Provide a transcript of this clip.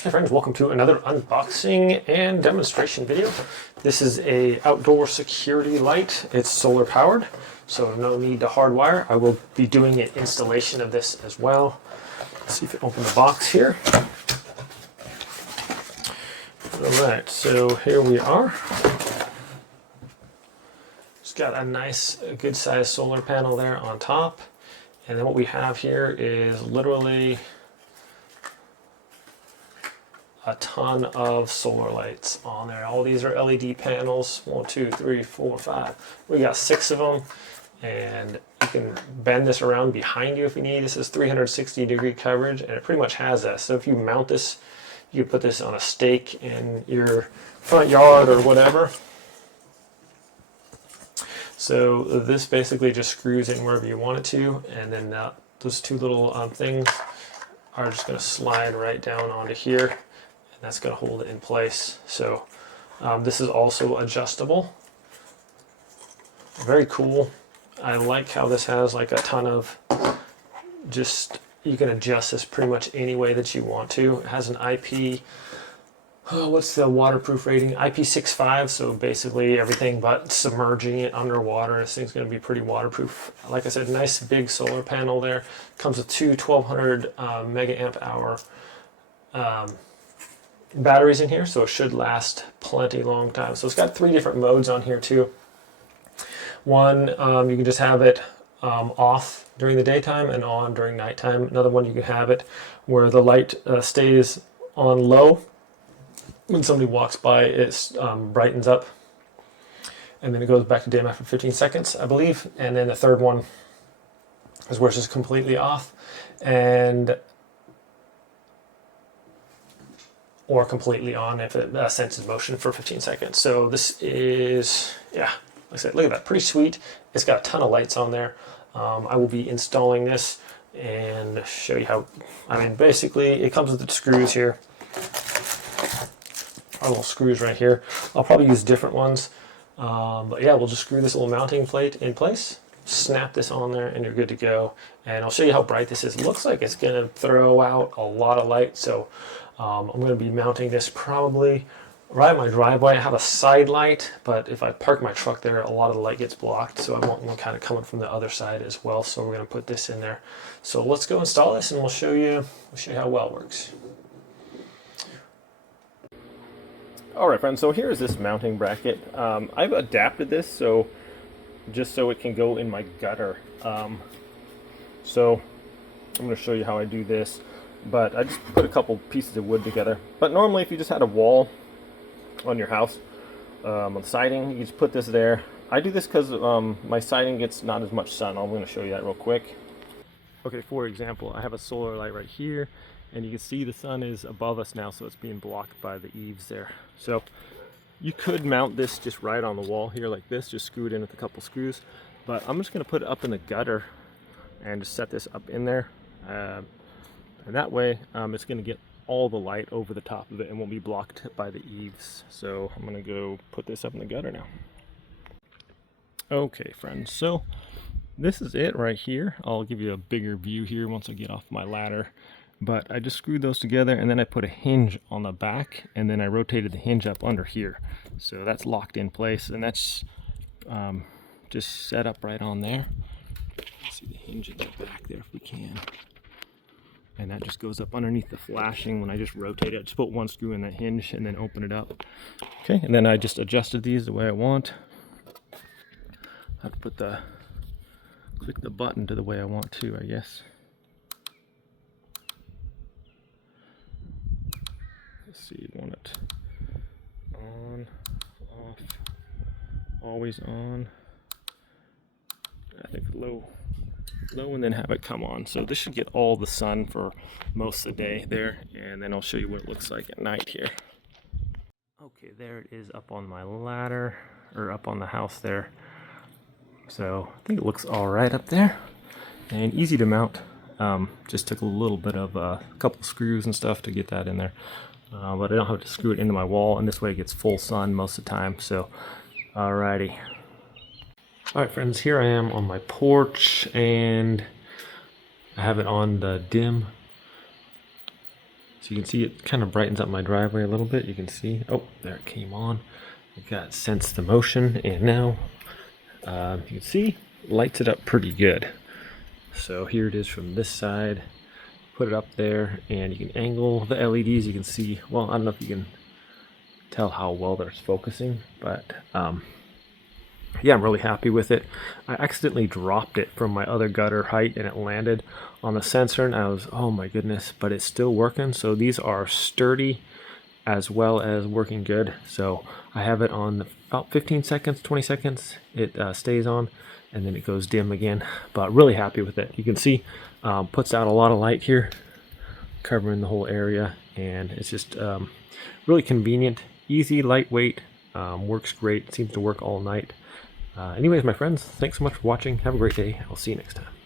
Hey friends, welcome to another unboxing and demonstration video. This is a outdoor security light. It's solar powered, so no need to hardwire. I will be doing an installation of this as well. Let's see if you open the box here. Alright, so here we are. It's got a nice, good sized solar panel there on top. And then what we have here is literally a ton of solar lights on there. All these are LED panels. 1, 2, 3, 4, 5. We got 6 of them, and you can bend this around behind you if you need. This is 360-degree coverage, and it pretty much has that. So if you mount this, you put this on a stake in your front yard or whatever. So this basically just screws in wherever you want it to, and then those two little things are just going to slide right down onto here. That's going to hold it in place. So this is also adjustable. Very cool. I like how this has like a ton of you can adjust this pretty much any way that you want to. It has an IP, what's the waterproof rating? IP65, so basically everything but submerging it underwater. This thing's going to be pretty waterproof. Like I said, nice big solar panel there. Comes with two 1200 mega amp hour batteries in here, so it should last plenty long time. So it's got 3 different modes on here too. One, you can just have it off during the daytime and on during nighttime. Another one, you can have it where the light stays on low. When somebody walks by, it brightens up, and then it goes back to dim after 15 seconds, I believe. And then the third one is where it's just completely off, or completely on if it senses motion for 15 seconds. So this is, yeah, like I said, look at that, pretty sweet. It's got a ton of lights on there. I will be installing this and show you how. I mean, basically it comes with the screws here. Our little screws right here. I'll probably use different ones. But yeah, we'll just screw this little mounting plate in place, snap this on there, and you're good to go. And I'll show you how bright this is. It looks like it's gonna throw out a lot of light, so I'm going to be mounting this probably right in my driveway. I have a side light, but if I park my truck there, a lot of the light gets blocked, so I want one kind of coming from the other side as well. So we're going to put this in there. So let's go install this, and we'll show you how well it works. All right, friends. So here's this mounting bracket. I've adapted this so it can go in my gutter. So I'm going to show you how I do this. But I just put a couple pieces of wood together. But normally if you just had a wall on your house, on the siding, you just put this there. I do this because my siding gets not as much sun. I'm going to show you that real quick. Okay, for example, I have a solar light right here, and you can see the sun is above us now, so it's being blocked by the eaves there. So you could mount this just right on the wall here like this, just screw it in with a couple screws. But I'm just going to put it up in the gutter and just set this up in there. And that way, it's going to get all the light over the top of it and won't be blocked by the eaves. So I'm going to go put this up in the gutter now. Okay, friends, so this is it right here. I'll give you a bigger view here once I get off my ladder. But I just screwed those together, and then I put a hinge on the back, and then I rotated the hinge up under here. So that's locked in place, and that's just set up right on there. Let's see the hinge at the back there if we can. And that just goes up underneath the flashing when I just rotate it. I just put one screw in that hinge and then open it up. Okay, and then I just adjusted these the way I want. I have to click the button to the way I want to, I guess. Let's see, you want it on, off, always on. I think low, and then have it come on. So this should get all the sun for most of the day there, and then I'll show you what it looks like at night here. Okay, there it is up on my ladder, or up on the house there. So I think it looks all right up there, and easy to mount. Just took a little bit of a couple screws and stuff to get that in there, but I don't have to screw it into my wall, and this way it gets full sun most of the time. So alrighty. Alright friends, here I am on my porch, and I have it on the dim So you can see it kind of brightens up my driveway a little bit. You can see, oh, there it came on. You got sense the motion, and now you can see lights it up pretty good. So here it is from this side. Put it up there, and you can angle the LEDs. You can see, well, I don't know if you can tell how well they're focusing, but yeah, I'm really happy with it. I accidentally dropped it from my other gutter height, and it landed on the sensor, and I was, oh my goodness, but it's still working. So these are sturdy as well as working good. So I have it on about 15 seconds, 20 seconds. It stays on, and then it goes dim again, but really happy with it. You can see puts out a lot of light here, covering the whole area, and it's just really convenient, easy, lightweight, works great, seems to work all night. Anyways, my friends, thanks so much for watching. Have a great day. I'll see you next time.